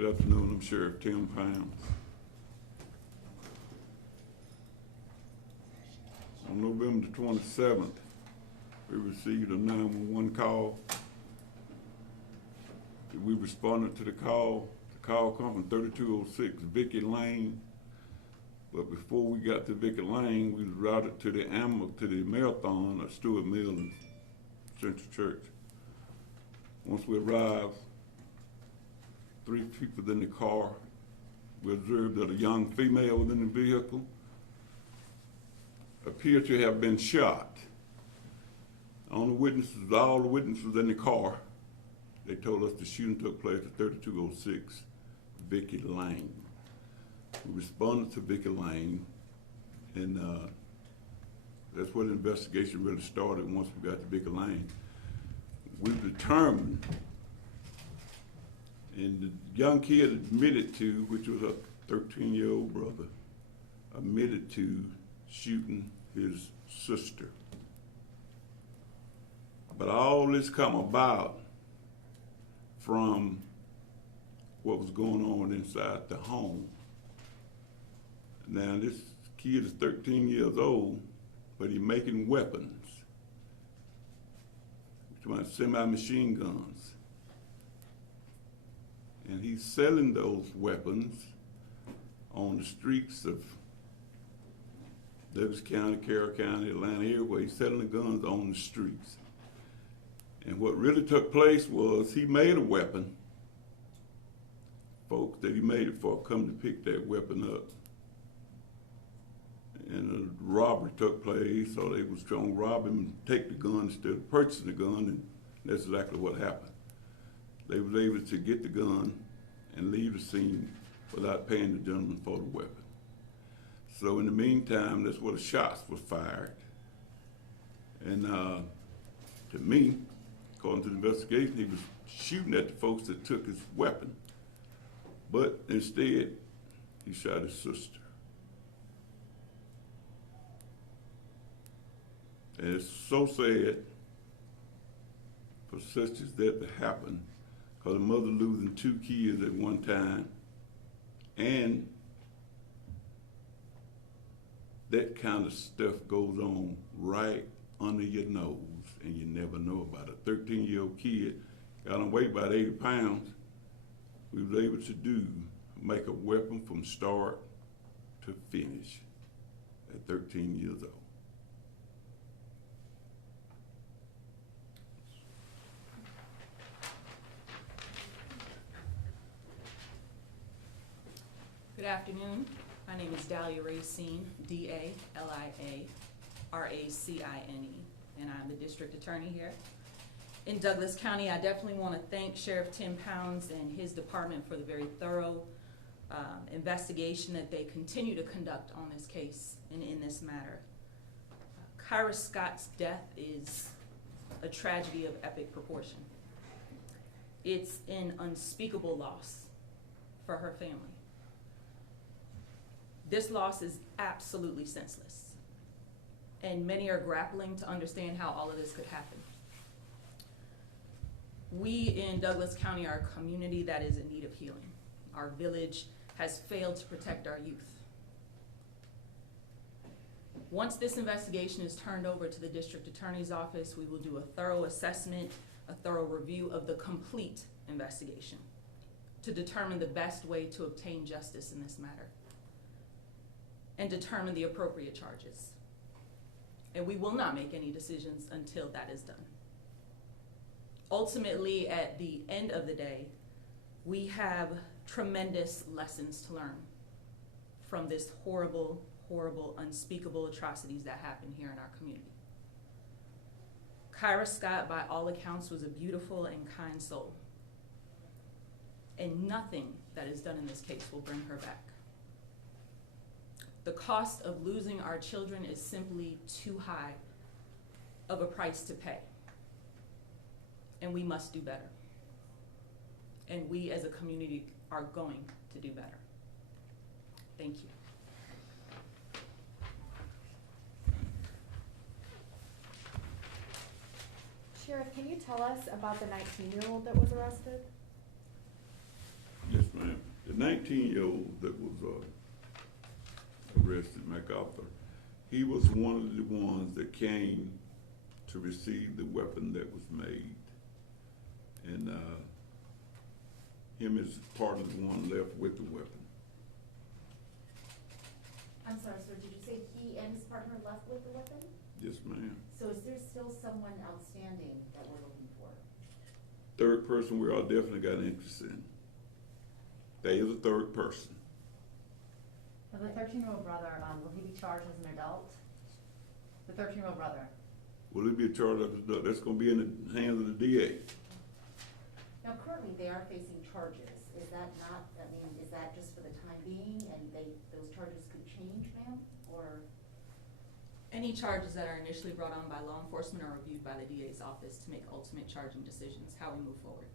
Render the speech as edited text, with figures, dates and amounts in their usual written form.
Good afternoon, I'm Sheriff Tim Pounds. On November the 27th, we received a 911 call. We responded to the call. The call come from 3206 Vicky Lane. But before we got to Vicky Lane, we was routed to the marathon at Stewart Mill in Central Church. Once we arrived, 3 people in the car. We observed that a young female within the vehicle appeared to have been shot. All the witnesses in the car, they told us the shooting took place at 3206 Vicky Lane. We responded to Vicky Lane, and that's where the investigation really started. Once we got to Vicky Lane, we determined, and the young kid admitted to, which was a 13-year-old brother, admitted to shooting his sister. But all this come about from what was going on inside the home. Now this kid is 13 years old, but he's making weapons. We're talking about semi-machine guns. And he's selling those weapons on the streets of Douglas County, Carroll County, Atlanta, everywhere. He's selling the guns on the streets. And what really took place was he made a weapon. Folks that he made it for come to pick that weapon up. And a robbery took place, so they was trying to rob him and take the gun instead of purchasing the gun, and that's exactly what happened. They was able to get the gun and leave the scene without paying the gentleman for the weapon. So in the meantime, that's where the shots were fired. And to me, according to the investigation, he was shooting at the folks that took his weapon. But instead, he shot his sister. And it's so sad for such as that to happen, because a mother losing 2 kids at one time, and that kind of stuff goes on right under your nose, and you never know about it. A 13-year-old kid got on weight about 80 pounds. We was able to make a weapon from start to finish at 13 years old. Good afternoon. My name is Dahlia Racine, D-A-L-I-A-R-A-C-I-N-E, and I'm the district attorney here in Douglas County. I definitely want to thank Sheriff Tim Pounds and his department for the very thorough investigation that they continue to conduct on this case and in this matter. Kyra Scott's death is a tragedy of epic proportion. It's an unspeakable loss for her family. This loss is absolutely senseless, and many are grappling to understand how all of this could happen. We in Douglas County are a community that is in need of healing. Our village has failed to protect our youth. Once this investigation is turned over to the district attorney's office, we will do a thorough assessment, a thorough review of the complete investigation to determine the best way to obtain justice in this matter and determine the appropriate charges. And we will not make any decisions until that is done. Ultimately, at the end of the day, we have tremendous lessons to learn from this horrible, horrible, unspeakable atrocities that happen here in our community. Kyra Scott, by all accounts, was a beautiful and kind soul. And nothing that is done in this case will bring her back. The cost of losing our children is simply too high of a price to pay. And we must do better. And we as a community are going to do better. Thank you. Sheriff, can you tell us about the 19-year-old that was arrested? Yes, ma'am. 19-year-old that was arrested, MacArthur, he was one of the ones that came to receive the weapon that was made. And him and his partner the one left with the weapon. I'm sorry, sir, did you say he and his partner left with the weapon? Yes, ma'am. So is there still someone outstanding that we're looking for? Third person we all definitely got interest in. There is a third person. Now, the 13-year-old brother, will he be charged as an adult? The 13-year-old brother. Will it be a charge of the, that's gonna be in the hands of the DA. Now, currently, they are facing charges. Is that not, I mean, is that just for the time being, and those charges could change, ma'am, or? Any charges that are initially brought on by law enforcement are reviewed by the DA's office to make ultimate charging decisions, how we move forward.